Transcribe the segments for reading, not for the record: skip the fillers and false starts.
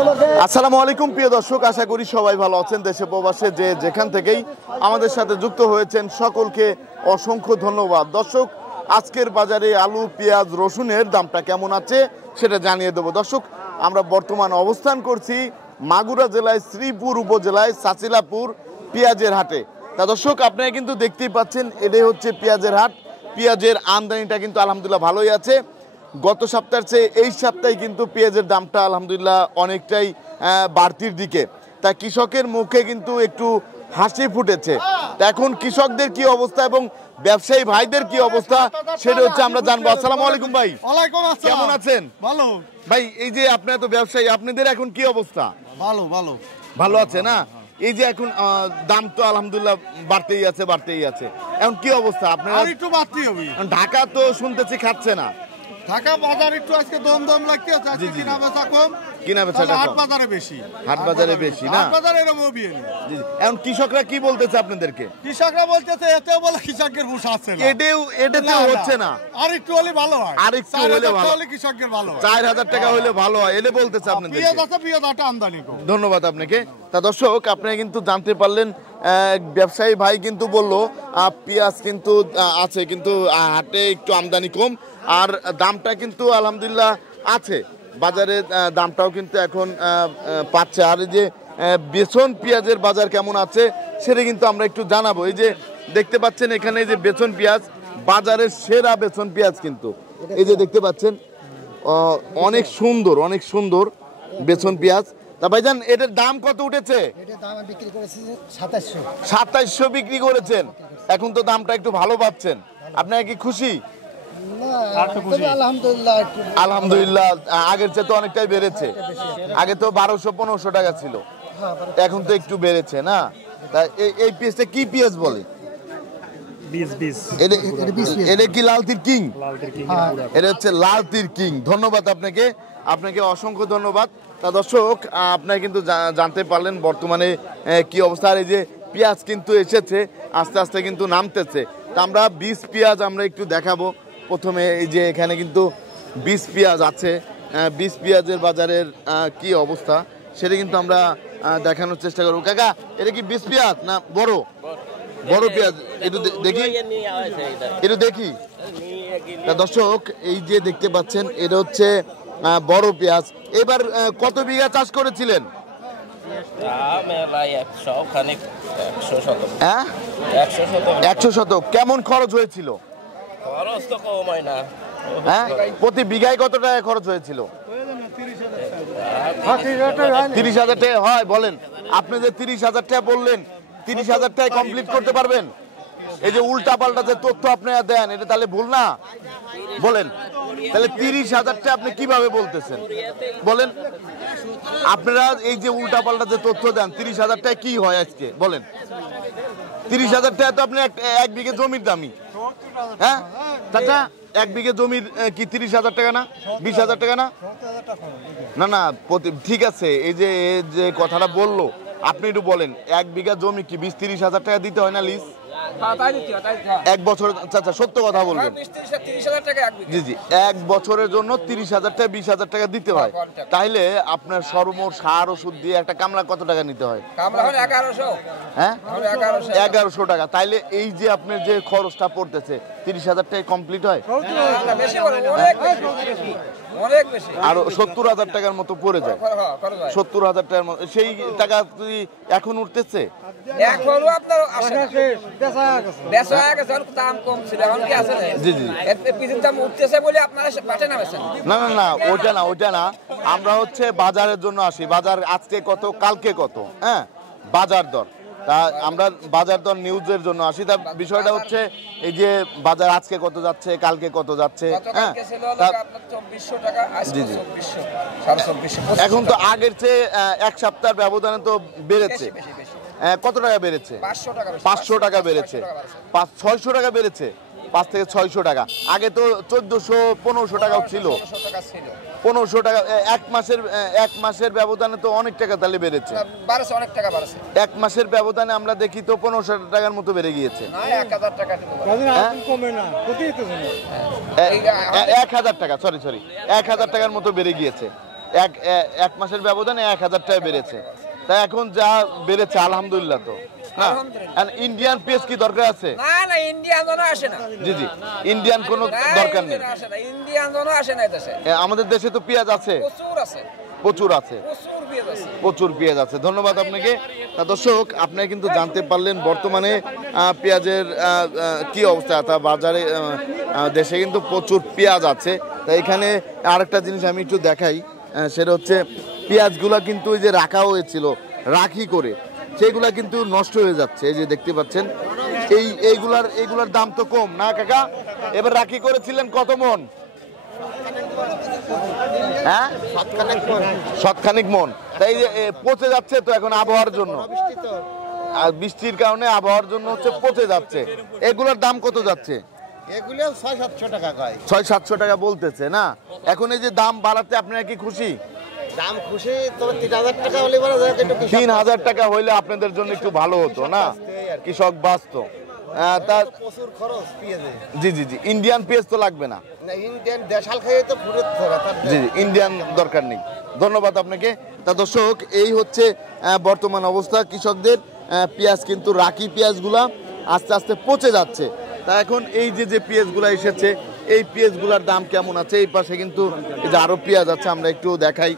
আসসালামু আলাইকুম প্রিয় দর্শক, আশা করি সবাই ভালো আছেন। দেশে প্রবাসে যে যেখান থেকেই আমাদের সাথে যুক্ত হয়েছেন সকলকে অসংখ্য ধন্যবাদ। দর্শক, আজকের বাজারে আলু, পেঁয়াজ, রসুনের দামটা কেমন আছে সেটা জানিয়ে দেবো। দর্শক, আমরা বর্তমান অবস্থান করছি মাগুরা জেলায় শ্রীপুর উপজেলায় চাচিলাপুর পেঁয়াজের হাটে। তা দর্শক, আপনারা কিন্তু দেখতেই পাচ্ছেন এটাই হচ্ছে পেঁয়াজের হাট। পেঁয়াজের আমদানিটা কিন্তু আলহামদুলিল্লাহ ভালোই আছে। গত সপ্তাহের চেয়ে এই সপ্তাহে কিন্তু পেঁয়াজের দামটা আলহামদুলিল্লাহ অনেকটাই বাড়তির দিকে। তা কৃষকের মুখে কিন্তু একটু হাসি ফুটেছে। তা এখন কৃষকদের কি অবস্থা এবং ব্যবসায়ী ভাইদের কি অবস্থা সেটা হচ্ছে আমরা জানবো। আসসালামু আলাইকুম ভাই। ওয়ালাইকুম আসসালাম। কেমন আছেন? ভালো ভাই, এই যে আপনারা তো ব্যবসায়ী, আপনাদের এখন কি অবস্থা? ভালো ভালো ভালো আছে না? এই যে এখন দাম তো আলহামদুলিল্লাহ বাড়তেই আছে। এখন কি অবস্থা আপনারা? আর একটু বাড়তি হবে। ঢাকা তো শুনতেছি খাচ্ছে না। ঢাকা বাজার একটু আজকে দম লাগছে, আজকে কিনা বেচা কম, কিনা বেচাটা হাট কম। বাজারে বেশি। হাট বাজারে বেশি না? হাট বাজারে এরকম হবে না। জি, জি। এখন কৃষকরা কি বলতেছে আপনাদেরকে? কৃষকরা বলতেছে এতেও বলে কৃষকের বুঝ আছে না, এটাতে হচ্ছে না। আর একটু হলে ভালো হয়, আর একটু হলে ভালো হলে কৃষকের ভালো হয়। 4000 টাকা হলে ভালো হয় এলে বলতেছে আপনাদের। পেঁয়াজ আছে, পেঁয়াজ আটা আমদানি কম। ধন্যবাদ আপনাকে। তা দর্শক, আপনারা কিন্তু জানতে পারলেন ব্যবসায়ী ভাই কিন্তু বলল পেঁয়াজ কিন্তু আছে, কিন্তু হাটে একটু আমদানি কম, আর দামটা কিন্তু আলহামদুলিল্লাহ আছে। বাজারে দামটাও কিন্তু এখন পাচ্ছে। আর এই যে বেসন পেঁয়াজের বাজার কেমন আছে সেটা কিন্তু আমরা একটু জানাবো। এই যে দেখতে পাচ্ছেন এখানে যে বেসন পেঁয়াজ, বাজারের সেরা বেসন পেঁয়াজ কিন্তু এই যে দেখতে পাচ্ছেন, অনেক সুন্দর বেসন পেঁয়াজ। তা ভাইজান, এটার দাম কত উঠেছে? এটার দাম আমি বিক্রি করেছি 2700। 2700 বিক্রি করেছেন। এখন তো দামটা একটু ভালো পাচ্ছেন, আপনারা কি খুশি? আলহামদুলিল্লাহ আগের চেয়ে তো অনেকটাই বেড়েছে। আগে তো 1200-1500 টাকা ছিল, এখন তো একটু বেড়েছে না? তা এই পেঁয়াজটা কি পেঁয়াজ বলে? এটা কি লাল তীর কিং? এটা হচ্ছে লাল তীর কিং। ধন্যবাদ আপনাকে অসংখ্য ধন্যবাদ। তা দর্শক, আপনারা কিন্তু জানতে পারলেন বর্তমানে কি অবস্থা। আর এই যে পেঁয়াজ কিন্তু এসেছে, আস্তে আস্তে কিন্তু নামতেছে। তা আমরা বীজ পেঁয়াজ আমরা একটু দেখাবো। প্রথমে এই যে এখানে কিন্তু বীজ পেঁয়াজ আছে, বীজ পেঁয়াজের বাজারের কি অবস্থা সেটা কিন্তু আমরা দেখানোর চেষ্টা করবো। কাকা, এটা কি বীজ পেঁয়াজ না বড় পেঁয়াজ? একটু দেখি। তা দর্শক, এই যে দেখতে পাচ্ছেন এটা হচ্ছে বড় পেঁয়াজ। এবার কত বিঘা চাষ করেছিলেন? 100 শতক। কেমন খরচ হয়েছিল? খরচ তো কম হয় না। হ্যাঁ, প্রতি বিঘায় কত টাকা খরচ হয়েছিল? 30,000 টাকা হয়। বলেন, আপনি যে 30,000 টাকা বললেন, 30,000 টাকায় কমপ্লিট করতে পারবেন? এই যে উল্টা পাল্টা যে তথ্য আপনারা দেন, এটা তাহলে ভুল না? বলেন, তাহলে 30,000 টাকা আপনি কিভাবে বলতেছেন? বলেন, আপনারা এই যে উল্টা পাল্টা যে তথ্য দেন, 30,000 টাকা কি হয় আজকে? বলেন, 30,000 টাকা তো আপনি এক বিঘে জমির দামি। হ্যাঁ চাচা, এক বিঘে জমির কি 30,000 টাকা না? 20,000 টাকা না? না, ঠিক আছে। এই যে কথাটা বললো, আপনি একটু বলেন, এক বিঘা জমি কি 20-30,000 টাকা দিতে হয় না লিজ? এক বছর? চাচা সত্য কথা বলবেন। জি, এক বছরের জন্য 30,000 টাকা 20,000 টাকা দিতে হয়। তাইলে আপনার সর্বমোট সার ওষুধ দিয়ে একটা কামলা কত টাকা নিতে হয়? হ্যাঁ, 1100 টাকা। তাইলে এই যে আপনার যে খরচটা পড়তেছে, 30,000 টাকা কমপ্লিট হয়? আরো 70,000 টাকার মতো পড়ে যায়। 70,000 টাকার মতো। সেই টাকা এখন উঠতেছে? না, ওইটা না। আমরা হচ্ছে বাজারের জন্য আসি। বাজার আজকে কত, কালকে কত, হ্যাঁ, বাজার দর। তা আমরা বাজার দর নিউজের জন্য আসি। তার বিষয়টা হচ্ছে এই যে বাজার আজকে কত যাচ্ছে, কালকে কত যাচ্ছে। হ্যাঁ, এখন তো আগের চেয়ে এক সপ্তাহের ব্যবধানে তো বেড়েছে। কত টাকা বেড়েছে? 500 টাকা বেড়েছে। 600 টাকা বেড়েছে। 5 থেকে 600 টাকা। আগে তো 1400-1500 টাকাও ছিল। 1500 টাকা এক মাসের ব্যবধানে তো অনেক টাকা তাহলে বেড়েছে। এক মাসের ব্যবধানে আমরা দেখি তো 1500 টাকার মতো বেড়ে গিয়েছে। 1000 টাকা, সরি 1000 টাকার মতো বেড়ে গিয়েছে। এক মাসের ব্যবধানে 1000 টাকা বেড়েছে। তা এখন যা বেড়েছে আলহামদুলিল্লাহ তো না। ইন্ডিয়ান পেঁয়াজ কি দরকার আছে? না না, ইন্ডিয়ান জন আসে না। জি জি, ইন্ডিয়ান কোনো দরকার নেই। ইন্ডিয়ান জন আসে না দেশে। আমাদের দেশে তো পেঁয়াজ আছে, প্রচুর আছে, প্রচুর আছে, প্রচুর পেঁয়াজ আছে, প্রচুর পেঁয়াজ আছে। ধন্যবাদ আপনাকে। তা দর্শক, আপনারা কিন্তু জানতে পারলেন বর্তমানে পেঁয়াজের কি অবস্থা। তা বাজারে দেশে কিন্তু প্রচুর পেঁয়াজ আছে। তা এখানে আরেকটা জিনিস আমি একটু দেখাই, সেটা হচ্ছে পেঁয়াজগুলা কিন্তু ওই যে রাখা হয়েছিল রাখি করে, সেগুলা কিন্তু নষ্ট হয়ে যাচ্ছে। এই যে দেখতে পাচ্ছেন, এইগুলার দাম তো কম না কাকা? এবার রাখি করেছিলেন কত মন? হ্যাঁ, শতখানিক মন। তাই পচে যাচ্ছে তো এখন আবহাওয়ার জন্য, আর বৃষ্টির কারণে আবহাওয়ার জন্য হচ্ছে পচে যাচ্ছে। এগুলোর দাম কত যাচ্ছে? এগুলো 600-700 টাকা কয়। 600-700 টাকা বলতেছে না। এখন এই যে দাম বাড়াতে আপনারা কি খুশি? দাম খুশি, তবে 3000 টাকা হলে বলা যায় একটু 3000 টাকা হইলে আপনাদের জন্য একটু ভালো হতো না, কৃষক বাঁচত। তার প্রচুর খরচ পেঁয়াজে। জি জি জি, ইন্ডিয়ান পেঁয়াজ তো লাগবে না। না, ইন্ডিয়ান দেশাল খাইয়ে তো ফুরত ধরা তার। জি জি, ইন্ডিয়ান দরকার নেই। ধন্যবাদ আপনাকে। তা দর্শক, এই হচ্ছে বর্তমান অবস্থা কৃষকদের। পেঁয়াজ কিন্তু রাখি পেঁয়াজগুলা আস্তে আস্তে পচে যাচ্ছে। তা এখন এই যে পেঁয়াজগুলা এসেছে, এই পেঁয়াজগুলার দাম কেমন আছে? এই পাশে কিন্তু এই যে আরো পেঁয়াজ আছে, আমরা একটু দেখাই।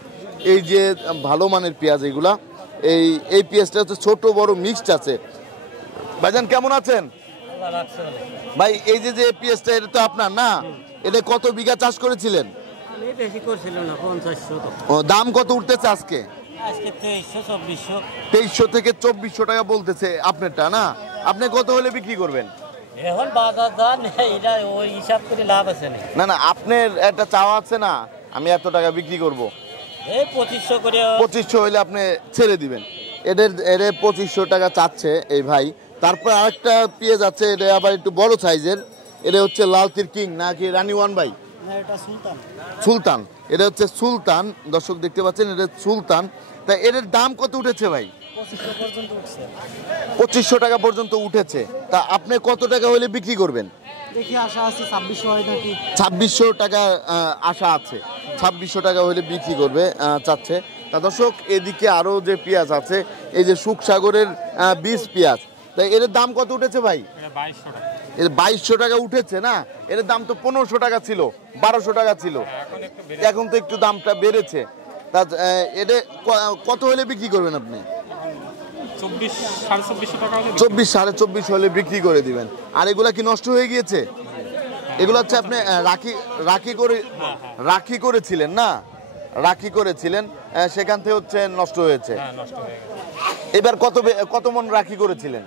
এই যে ভালো মানের পেঁয়াজ এইগুলা, এই পেঁয়াজটা হচ্ছে ছোট বড় মিক্সড আছে। ভাইজান কেমন আছেন? ভাই এই যে পেঁয়াজটা, এটা তো আপনার না? এটা কত বিঘা চাষ করেছিলেন? বেশি করছিল না, 50-100 টাকা। ও, দাম কত উঠতেছে আজকে? আজকে 2300-2400। 2300 থেকে 2400 টাকা বলতেছে আপনারটা না? আপনি কত হলে বিক্রি করবেন? এখন বাজার দাম এটা ওই হিসাব করে লাভ আছে না। না না, আপনার একটা চাওয়া আছে না, আমি এত টাকা বিক্রি করব? এই 2500 করে। 2500 হইলে আপনি ছেড়ে দিবেন। এদের 2500 টাকা চাচ্ছে এই ভাই। তারপর আরেকটা পেঁয়াজ আছে, এটা আবার একটু বড় সাইজের। এটা হচ্ছে লালতির কিং নাকি রানী ওয়ান ভাই? না, এটা সুলতান। সুলতান, এটা হচ্ছে সুলতান। দর্শক দেখতে পাচ্ছেন, এটা সুলতান। তা এর দাম কত উঠেছে ভাই? 2500 পর্যন্ত উঠছে। 2500 টাকা পর্যন্ত উঠেছে। তা আপনি কত টাকা হলে বিক্রি করবেন? দেখি আশা আছে 2600 হয় নাকি। 2600 টাকা আশা আছে। 2600 টাকা হলে বিক্রি করবে চাচ্ছে। তা দর্শক, এদিকে আরো যে পেঁয়াজ আছে, এই যে সুখসাগরের বীজ পেঁয়াজ, তাই এর দাম কত উঠেছে ভাই? 2200 টাকা। এর 2200 টাকা উঠেছে না? এর দাম তো 1500 টাকা ছিল, 1200 টাকা ছিল, এখন তো একটু দামটা বেড়েছে। তা এটা কত হলে বিক্রি করবেন আপনি? 24-24.5 টাকা হলে। 24-24.5 হলে বিক্রি করে দিবেন। আর এগুলা কি নষ্ট হয়ে গিয়েছে? এগুলো হচ্ছে আপনি রাখি করেছিলেন না? রাখি করেছিলেন, সেখান থেকে হচ্ছে নষ্ট হয়েছে। এবার কত মন রাখি করেছিলেন?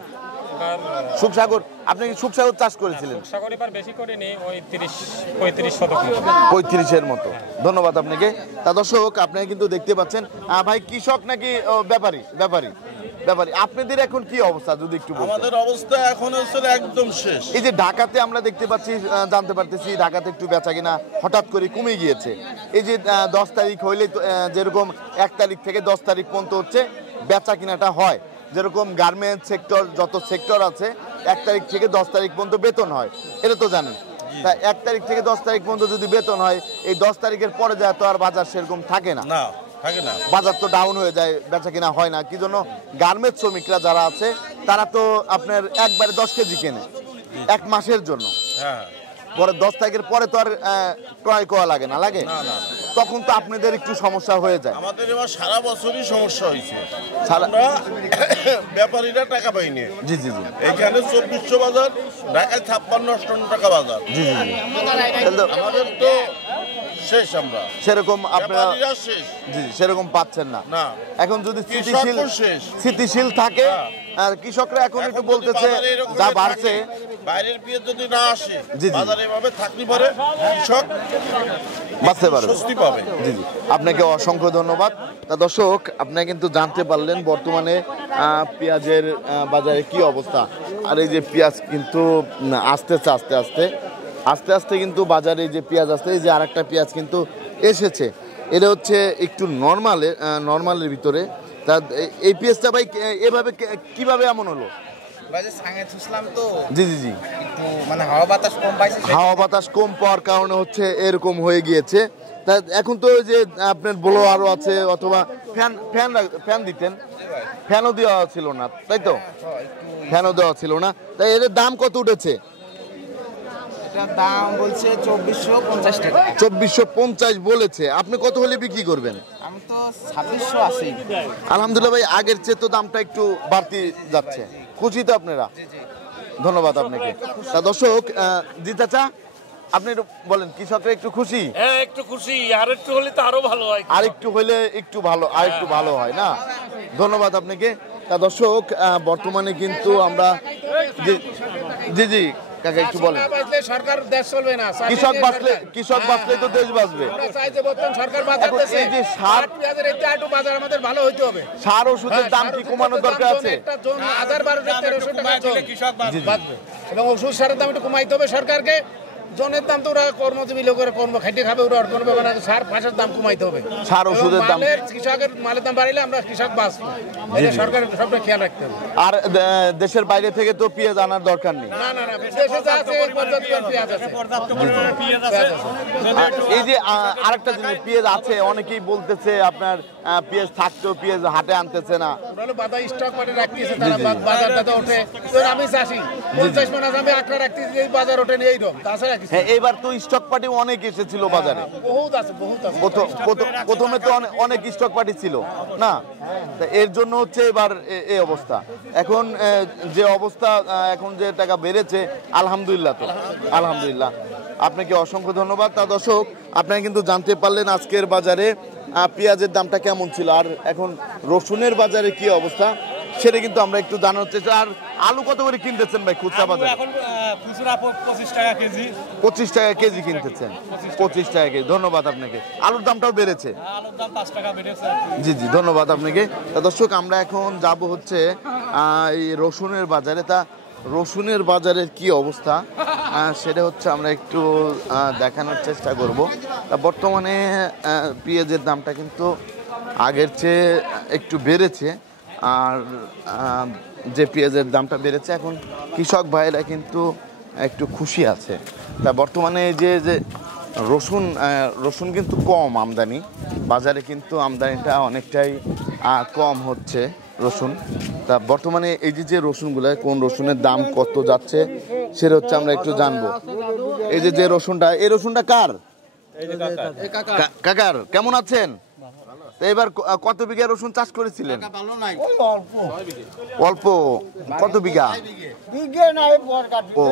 সুখসাগর, আপনি কি সুখসাগর চাষ করেছিলেন? সুখসাগর এবার বেশি করিনি, ওই 30-35 শতক। 35-এর মতো। ধন্যবাদ আপনাকে। তা দর্শক, আপনারা কিন্তু দেখতে পাচ্ছেন ভাই কৃষক নাকি ব্যাপারী? ব্যাপারী। আপনাদের এখন কি অবস্থা যদি একটু বলতেন? আমাদের অবস্থা এখন হচ্ছে একদম শেষ। এই যে ঢাকাতে আমরা দেখতে পাচ্ছি, জানতে পারতেছি ঢাকাতে একটু বেচাকেনা হঠাৎ করে কমে গিয়েছে। এই যে 10 তারিখ হইলে যেরকম 1 তারিখ থেকে 10 তারিখ পর্যন্ত হচ্ছে বেচা কিনাটা হয়, যেরকম গার্মেন্টস সেক্টর, যত সেক্টর আছে 1 তারিখ থেকে 10 তারিখ পর্যন্ত বেতন হয়, এটা তো জানেন। তা 1 তারিখ থেকে 10 তারিখ পর্যন্ত যদি বেতন হয়, এই 10 তারিখের পরে যায় তো আর বাজার সেরকম থাকে না, বাজার তো ডাউন হয়ে যায়, বেচা কিনা হয় না। কি জন্য? গার্মেন্টস শ্রমিকরা যারা আছে তারা তো আপনার একবারে 10 কেজি কেনে 1 মাসের জন্য। পরে 10 তারিখের পরে তো আর ক্রয় করা লাগে না, লাগে তখন তো আপনাদের একটু সমস্যা হয়ে যায়। আমাদের এবার সারা বছরই সমস্যা হয়েছে, সারা ব্যাপারীরা টাকা পাইনি। জি জি জি, এখানে 2400 বাজার, ঢাকায় 56-58 টাকা বাজার। জি জি জি, আমাদের তো শেষ, আমরা সেরকম আপনারা শেষ। জি সেরকম পাচ্ছেন না। এখন যদি স্থিতিশীল থাকে, আর কৃষকরা এখন একটু বলতেছে যা বাড়ছে, বাইরের পেঁয়াজ যদি না আসে, জি জি, বাজারে এভাবে থাকতে পারে, কৃষক বাঁচতে পারবে, স্বস্তি পাবে। জি জি, আপনাকে অসংখ্য ধন্যবাদ। তা দর্শক, আপনারা কিন্তু জানতে পারলেন বর্তমানে পেঁয়াজের বাজারে কি অবস্থা। আর এই যে পেঁয়াজ কিন্তু আস্তে আস্তে কিন্তু বাজারে যে পেঁয়াজ আসছে, এই যে আরেকটা পেঁয়াজ কিন্তু এসেছে, এটা হচ্ছে একটু নর্মালের ভিতরে। তা এই পেঁয়াজটা ভাই এভাবে কিভাবে এমন হলো? জি জি জি, মানে হাওয়া বাতাস কম পাইছে, হাওয়া বাতাস কম পাওয়ার কারণে হচ্ছে এরকম হয়ে গিয়েছে। তা এখন তো ওই যে আপনার ব্লোয়ারও আছে অথবা ফ্যান দিতেন, ফ্যানও দেওয়া ছিল না তাই তো? ফ্যানও দেওয়া ছিল না, তাই এর দাম কত উঠেছে? এটার দাম বলছে 2450 টাকা। 2450 বলেছে, আপনি কত হলে বিক্রি করবেন? আমি তো 2600 আছি। আলহামদুলিল্লাহ ভাই, আগের চেয়ে তো দামটা একটু বাড়তি যাচ্ছে, খুশি তো আপনারা? ধন্যবাদ আপনাকে। তা দর্শক, জি চাচা আপনি একটু বলেন, কৃষকরা একটু খুশি? হ্যাঁ একটু খুশি, আর একটু হলে তো আরো ভালো হয়। আর একটু হইলে একটু ভালো, আর একটু ভালো হয় না? ধন্যবাদ আপনাকে। তা দর্শক, বর্তমানে কিন্তু আমরা জি জি কাকা একটু বলেন। সরকার দেশ চলবে না, কৃষক বাঁচলে তো দেশ বাঁচবে। সরকার এখন এই যে সার বাজার আমাদের ভালো হইতে হবে। সার ওষুধের দাম কি কমানোর দরকার আছে? 1300 টাকা কৃষক বাঁচবে, এবং ওষুধ সারের দাম একটু কমাইতে হবে সরকারকে। জনের দাম তো ওরা কর্মজীবী লোকের কর্ম খেটে খাবে, ওরা আর করবে না। সার ফাঁসের দাম কমাইতে হবে, সার ওষুধের দাম, কৃষকের মালের দাম বাড়াইলে আমরা কৃষক বাঁচবো। এটা সরকারের সবটা খেয়াল রাখতে হবে। আর দেশের বাইরে থেকে তো পেঁয়াজ আনার দরকার নেই। না না না, দেশে যা আছে পর্যাপ্ত পেঁয়াজ আছে। আর এই যে আরেকটা জিনিস, পেঁয়াজ আছে, অনেকেই বলতেছে আপনার পেঁয়াজ থাকতেও পেঁয়াজ হাটে আনতেছে না। ওরা হলো বাজার স্টক করে রাখতেছে, তারা বাজারটা ওঠে। ধর আমি চাষি, 50 মণ আমি আঁকড়া রাখতেছি, এই বাজার ওঠে নেই এইরকম। তাছাড়া কিছু হ্যাঁ, এবার তো স্টক পার্টি অনেক এসেছিল বাজারে। বহুত আছে, বহুত আছে। প্রথমে তো অনেক স্টক পার্টি ছিল না, তা এর জন্য হচ্ছে এবার এই অবস্থা। এখন যে অবস্থা, এখন যে টাকা বেড়েছে, আলহামদুলিল্লাহ। তো আলহামদুলিল্লাহ, আপনাকে অসংখ্য ধন্যবাদ। তা দর্শক, আপনারা কিন্তু জানতে পারলেন আজকের বাজারে পেঁয়াজের দামটা কেমন ছিল, আর এখন রসুনের বাজারে কি অবস্থা সেটা কিন্তু আমরা একটু জানার চেষ্টা। আর আলু কত করে কিনতেছেন ভাই খুচরা বাজারে? এখন খুচরা 25 টাকা কেজি। 25 টাকা কেজি কিনতেছেন? 25 টাকা কেজি, ধন্যবাদ আপনাকে। আলুর দামটাও বেড়েছে? আলুর দাম 5 টাকা বেড়েছে। জি জি, ধন্যবাদ আপনাকে। তা দর্শক, আমরা এখন যাব হচ্ছে এই রসুনের বাজারে। তা রসুনের বাজারের কি অবস্থা সেটা হচ্ছে আমরা একটু দেখানোর চেষ্টা করব। তা বর্তমানে পেঁয়াজের দামটা কিন্তু আগের চেয়ে একটু বেড়েছে, আর যে পেঁয়াজের দামটা বেড়েছে, এখন কৃষক ভাইয়েরা কিন্তু একটু খুশি আছে। তা বর্তমানে যে রসুন কিন্তু কম আমদানি, বাজারে কিন্তু আমদানিটা অনেকটাই কম হচ্ছে রসুন। তা বর্তমানে এই যে রসুনগুলো, কোন রসুনের দাম কত যাচ্ছে সেটা হচ্ছে আমরা একটু জানবো। এই যে রসুনটা, এই রসুনটা কার? কাকার। কেমন আছেন? তো এবার কত বিঘা রসুন চাষ করেছিলেন? অল্প। কত বিঘা? ও,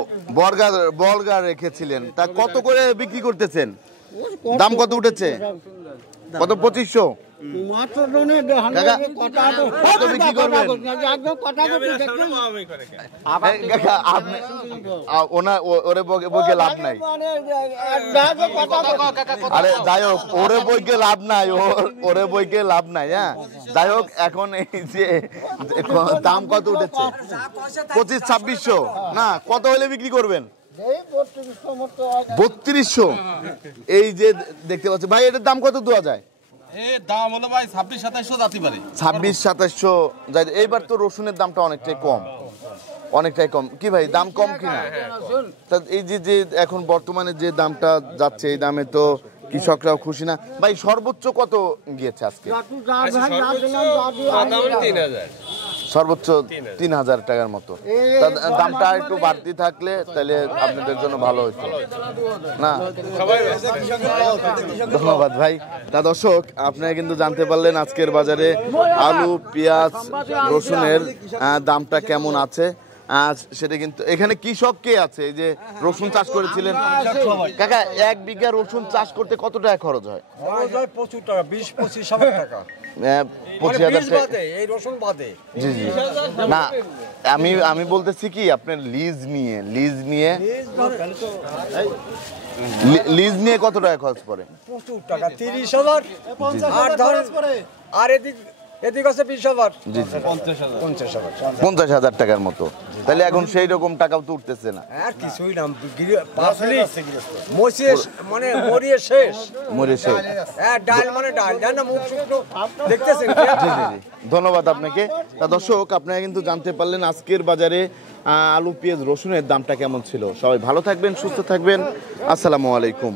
বর্গা রেখেছিলেন। তা কত করে বিক্রি করতেছেন? দাম কত উঠেছে? কত? 2500? কাকা কত বিক্রি করবেন? কাকা আপনি ওরে বইকে লাভ নাই। আরে যাই হোক, ওরে বইকে লাভ নাই, ওরে বইকে লাভ নাই। হ্যাঁ, যাই হোক, এখন এই যে দাম কত উঠেছে? 2500-2600 না, কত হলে বিক্রি করবেন? 3200। এই যে দেখতে পাচ্ছি ভাই, এটার দাম কত দেওয়া যায়? দাম হলো ভাই 26-2700 যাতে পারে। 26-2700 যায়। এইবার তো রসুনের দামটা অনেকটাই কম, অনেকটাই কম। কি ভাই, দাম কম কিনা? তা এই যে এখন বর্তমানে যে দামটা যাচ্ছে, এই দামে তো কৃষকরাও খুশি না। ভাই সর্বোচ্চ কত গিয়েছে আজকে? সর্বোচ্চ 3000 টাকার মতো। দামটা একটু বাড়তি থাকলে তাহলে আপনাদের জন্য ভালো হতো না? ধন্যবাদ ভাই। তা দর্শক, আপনারা কিন্তু জানতে পারলেন আজকের বাজারে আলু, পেঁয়াজ, রসুনের দামটা কেমন আছে। সেটা কিন্তু এখানে কৃষক কে আছে? এই যে রসুন চাষ করেছিলেন কাকা, 1 বিঘা রসুন চাষ করতে কত টাকা খরচ হয়? প্রচুর টাকা, 20-25 হাজার টাকা। 25,000 টাকা? এই রসুন বাদে। জি জি, না আমি বলতেছি কি, আপনার লিজ নিয়ে কত টাকা খরচ পড়ে? প্রচুর টাকা, 30,000। আর এদিক আছে 20,000। 50,000 টাকার মতো। তাহলে এখন সেই রকম টাকাও তো উঠতেছে না। আর কিছুই না, মানে মরিয়ে শেষ। ডাল মানে ডাল না, মুখ শুকনো দেখতেছেন। ধন্যবাদ আপনাকে। তা দর্শক, আপনারা কিন্তু জানতে পারলেন আজকের বাজারে আলু, পেঁয়াজ, রসুনের দামটা কেমন ছিল। সবাই ভালো থাকবেন, সুস্থ থাকবেন। আসসালামু আলাইকুম।